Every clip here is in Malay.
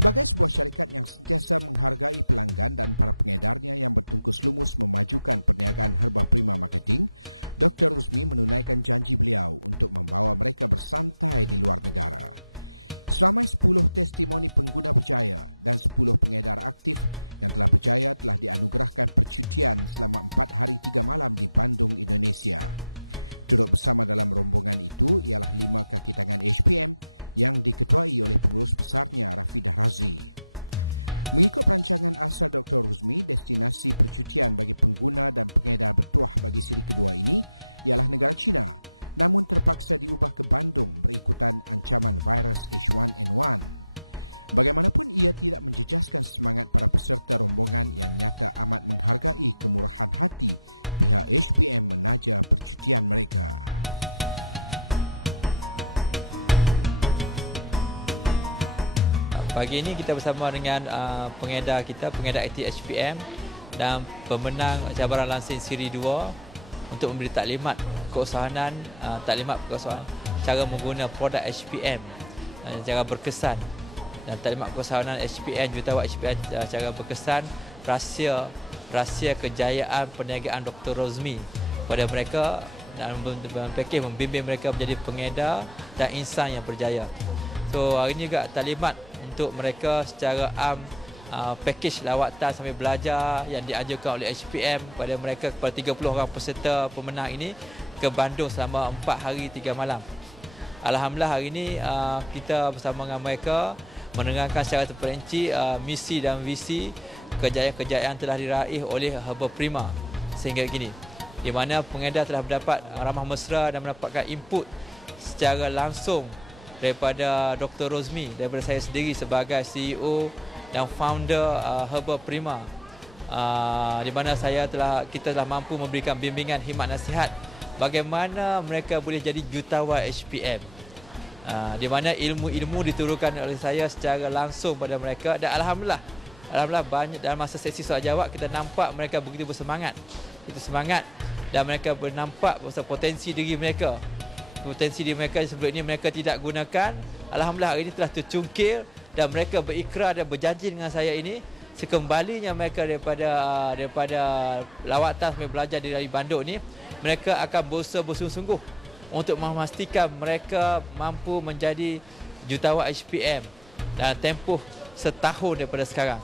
Sebagai sebuah syarikat yang sentiasa menghargai pelanggan dan para pengedarnya yang bertungkus lumus memajukan perniagaan Herba Prima Marketing, Dr. Ruzmi menunaikan janji beliau untuk membawa mereka bersantai di luar negara. Seramai 10 testimoni pengguna berjaya dan 10 pengedar aktif yang telah berjaya telah dianugerahkan percutian selama 4 hari 3 malam di Bandung, Indonesia. Turut bersama dalam rombongan itu ialah 5 kaki tangan HPM yang diketuai oleh pengurus besarnya Rafidah Razi. Mengikut perancangan asal Dr. Ruzmi, destinasi percutian bagi pengguna dan pengedar bertuah bagi siri kedua ini ialah negara China, namun terpaksa diubah ke Bandung berikutan ancaman virus H1N1. Bagaimanapun ia tidak menjejaskan semangat para peserta rombongan yang nyata amat menghargai kemurahan hati pihak HPM menaja percutian mereka. Pagi ini kita bersama dengan pengedar kita, pengedar aktif HPM dan pemenang cabaran lansing siri 2 untuk memberi taklimat keusahanan, cara menggunakan produk HPM cara berkesan dan taklimat keusahanan HPM, jutawan HPM cara berkesan, rahsia kejayaan perniagaan Dr. Ruzmi pada mereka dan pakej membimbing mereka menjadi pengedar dan insan yang berjaya. So hari ini juga taklimat untuk mereka secara pakej lawatan sambil belajar yang diajukan oleh HPM kepada mereka, kepada 30 orang peserta pemenang ini ke Bandung selama 4 hari 3 malam. Alhamdulillah hari ini kita bersama dengan mereka menerangkan secara terperinci misi dan visi kejayaan-kejayaan telah diraih oleh Herba Prima sehingga kini, di mana pengedar telah mendapat ramah mesra dan mendapatkan input secara langsung daripada Dr. Ruzmi, daripada saya sendiri sebagai CEO dan founder Herba Prima, di mana kita telah mampu memberikan bimbingan khidmat nasihat bagaimana mereka boleh jadi jutawan HPM, di mana ilmu-ilmu diturunkan oleh saya secara langsung pada mereka dan Alhamdulillah banyak dalam masa sesi soal jawab kita nampak mereka begitu bersemangat, dan mereka bernampak potensi diri mereka sebelum ini mereka tidak gunakan. Alhamdulillah hari ini telah tercungkil dan mereka berikrar dan berjanji dengan saya ini sekembalinya mereka daripada lawatan sampai belajar dari Bandung ni, mereka akan berusaha bersungguh-sungguh untuk memastikan mereka mampu menjadi jutawan HPM dalam tempoh setahun daripada sekarang.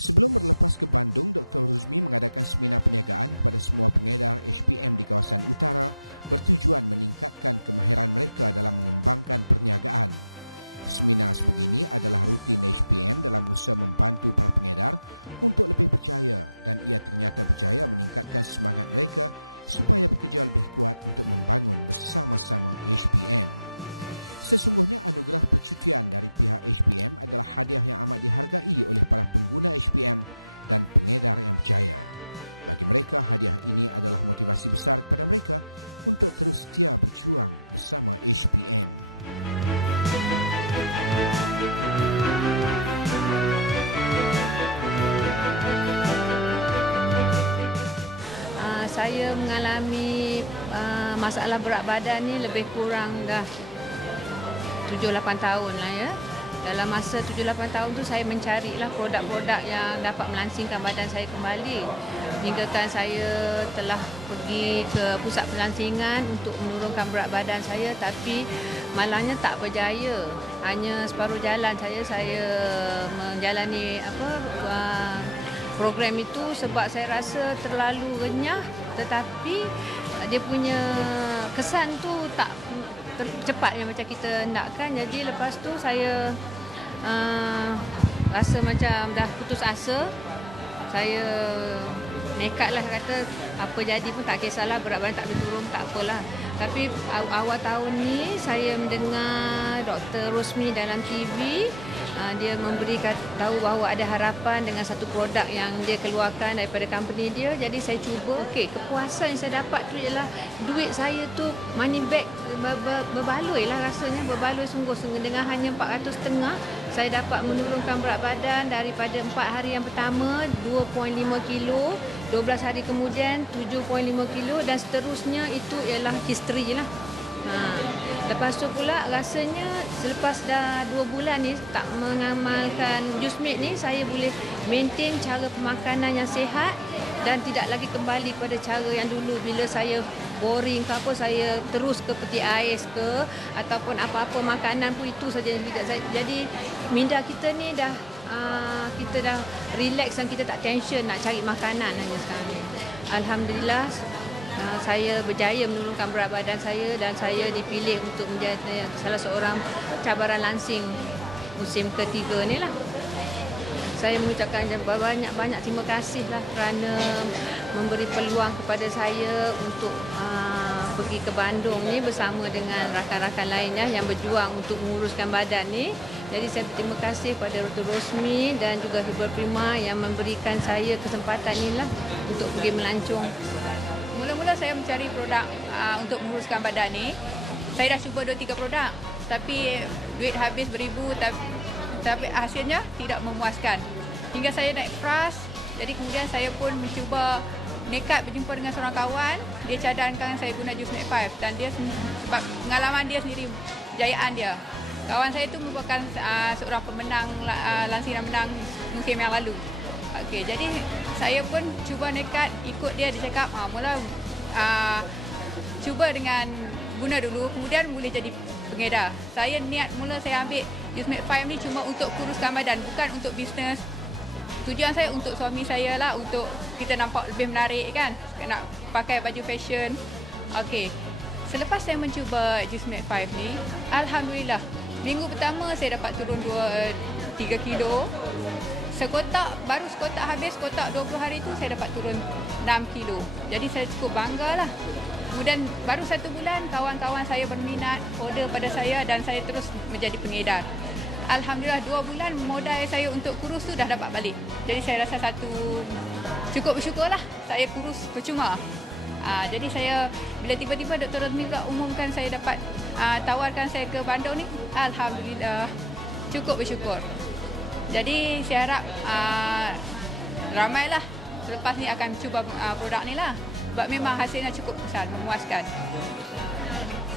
Sebelum berlepas ke Bandung, Dr. Ruzmi mengadakan seminar perniagaan kepada semua pengedar HPM di kawasan utara bertujuan meningkatkan kemahiran mereka dalam mengembangkan perniagaan. Seminar sebegini adalah rutin HPM dalam usaha membantu para pengedar untuk lebih berjaya dan ia ternyata berjaya meningkatkan semangat mereka supaya bekerja lebih kuat untuk membangun bersama-sama HPM. Sesungguhnya anugerah percutian dari pihak HPM adalah hadiah yang amat dihargai oleh para pengguna HPM dan pengedar yang berjaya. Bagi mereka, hadiah ini adalah motivasi besar kepada mereka untuk terus setia berjuang bersama HPM. Saya mengalami masalah berat badan ni lebih kurang dah 7-8 tahun lah ya. Dalam masa 7-8 tahun tu saya mencarilah produk-produk yang dapat melansingkan badan saya kembali. Hingga kan saya telah pergi ke pusat pelansingan untuk menurunkan berat badan saya, tapi malangnya tak berjaya. Hanya separuh jalan saya menjalani program itu sebab saya rasa terlalu renyah, tetapi dia punya kesan tu tak cepat yang macam kita nakkan. Jadi lepas tu saya rasa macam dah putus asa. Saya nekatlah kata apa jadi pun tak kisahlah, berat badan tak boleh turun, tak apalah. Tapi awal tahun ni saya mendengar Dr. Ruzmi dalam TV. Dia memberikan tahu bahawa ada harapan dengan satu produk yang dia keluarkan daripada company dia. Jadi saya cuba. Kepuasan yang saya dapat tu ialah duit saya tu money back berbaloi lah rasanya, berbaloi sungguh-sungguh. Dengan hanya 400.5 saya dapat menurunkan berat badan daripada 4 hari yang pertama 2.5 kilo, 12 hari kemudian 7.5 kilo dan seterusnya. Itu ialah history lah. Lepas tu pula rasanya selepas dah 2 bulan ni tak mengamalkan JUSMAID ni, saya boleh maintain cara pemakanan yang sihat dan tidak lagi kembali pada cara yang dulu bila saya boring ke apa, saya terus ke peti ais ke ataupun apa-apa makanan pun itu saja yang tidak saya. Jadi minda kita ni dah kita dah relax dan kita tak tension nak cari makanan hanya sekarang ni. Alhamdulillah saya berjaya menurunkan berat badan saya dan saya dipilih untuk menjadi salah seorang cabaran langsing musim ketiga ni lah. Saya mengucapkan banyak terima kasih lah kerana memberi peluang kepada saya untuk pergi ke Bandung ni bersama dengan rakan-rakan lainnya yang berjuang untuk menguruskan badan ni. Jadi saya berterima kasih kepada Dr. Rosmi dan juga Herbal Prima yang memberikan saya kesempatan inilah untuk pergi melancong. Mula-mula saya mencari produk untuk menguruskan badan ni. Saya dah cuba 2-3 produk tapi duit habis beribu tapi hasilnya tidak memuaskan. Hingga saya naik frust, jadi kemudian saya pun mencuba nekat berjumpa dengan seorang kawan. Dia cadangkan saya guna JUSMAID 5 dan dia sebab pengalaman dia sendiri, kejayaan dia. Kawan saya itu merupakan seorang pemenang langsing dan menang musim yang lalu. Okey, jadi saya pun cuba nekat ikut dia. Dia cakap, mula cuba dengan guna dulu, kemudian boleh jadi pengedar. Saya niat mula saya ambil JUSMAID 5 ni cuma untuk kuruskan badan, bukan untuk bisnes. Tujuan saya untuk suami saya lah, untuk kita nampak lebih menarik kan, nak pakai baju fashion. Okey, selepas saya mencuba JUSMAID 5 ni, Alhamdulillah, minggu pertama saya dapat turun 3 kilo. Baru sekotak habis, kotak 20 hari tu saya dapat turun 6 kilo. Jadi saya cukup bangga lah. Kemudian baru 1 bulan kawan-kawan saya berminat, order pada saya dan saya terus menjadi pengedar. Alhamdulillah 2 bulan modal saya untuk kurus tu dah dapat balik. Jadi saya rasa cukup bersyukurlah saya kurus percuma. Jadi saya bila tiba-tiba Dr. Rosmi pula umumkan saya dapat tawarkan saya ke Bandung ni, Alhamdulillah cukup bersyukur. Jadi saya harap ramailah selepas ni akan cuba produk ni lah. Sebab memang hasilnya cukup besar, memuaskan.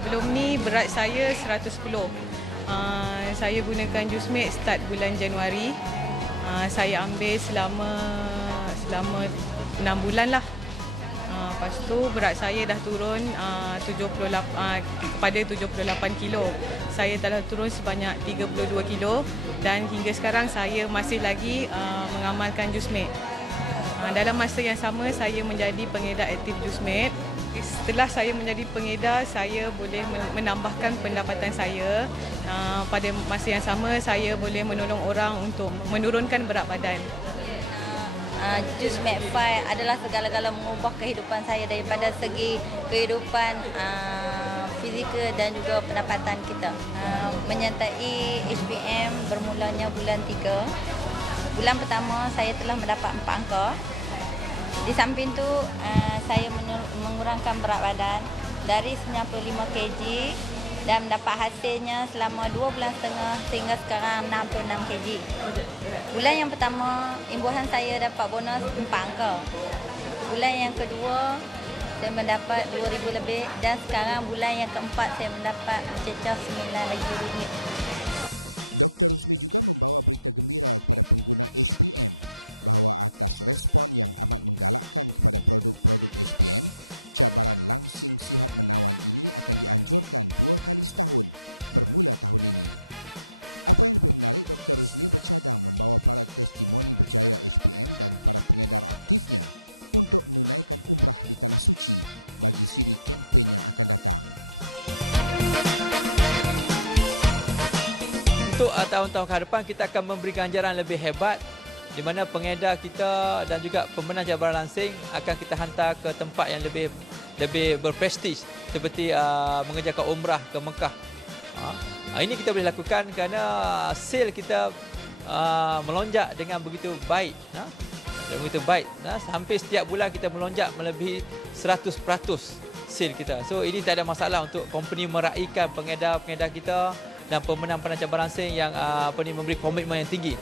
Sebelum ni berat saya 110. Saya gunakan JUSMAID start bulan Januari. Saya ambil selama 6 bulan lah. Lepas tu berat saya dah turun 78 kilo. Saya telah turun sebanyak 32 kilo dan hingga sekarang saya masih lagi mengamalkan JUSMAID. Dalam masa yang sama saya menjadi pengedar aktif JUSMAID. Setelah saya menjadi pengedar, saya boleh menambahkan pendapatan saya. Pada masa yang sama saya boleh menolong orang untuk menurunkan berat badan. JUSMAID 5 adalah segala-gala mengubah kehidupan saya daripada segi kehidupan fizikal dan juga pendapatan kita. Menyertai HPM bermulanya bulan 3. Bulan pertama saya telah mendapat 4 angka. Di samping tu saya mengurangkan berat badan dari 95 kg dan mendapat hasilnya selama 2 bulan setengah sehingga sekarang 66 kg. Bulan yang pertama, imbuhan saya dapat bonus 4 angka. Bulan yang kedua, saya mendapat 2,000 lebih dan sekarang bulan yang keempat saya mendapat mencecah RM9,000. Dr. Rosmi juga membawa berita gembira kepada pengguna HPM bahawa atas respon yang amat menggalakkan kepada produk-produk HPM, cabaran langsing sihat menawan ini akan dianjurkan 2 kali setahun bermula tahun ini. Apa yang lebih menarik, Dr. Rosmi bercadang membawa para testimoni berjaya HPM dan para pengedar aktifnya untuk menunaikan umrah di Tanah Suci bagi siri kempen yang akan datang. Untuk tahun-tahun ke hadapan kita akan memberi ganjaran lebih hebat di mana pengedar kita dan juga pemenang cabaran langsing akan kita hantar ke tempat yang lebih berprestij seperti mengerjakan umrah ke Mekah. Ini kita boleh lakukan kerana sale kita melonjak dengan begitu baik. Hampir setiap bulan kita melonjak melebihi 100% sale kita. So ini tak ada masalah untuk company meraihkan pengedar-pengedar kita dan pemenang cabaran langsing yang memberi komitmen yang tinggi.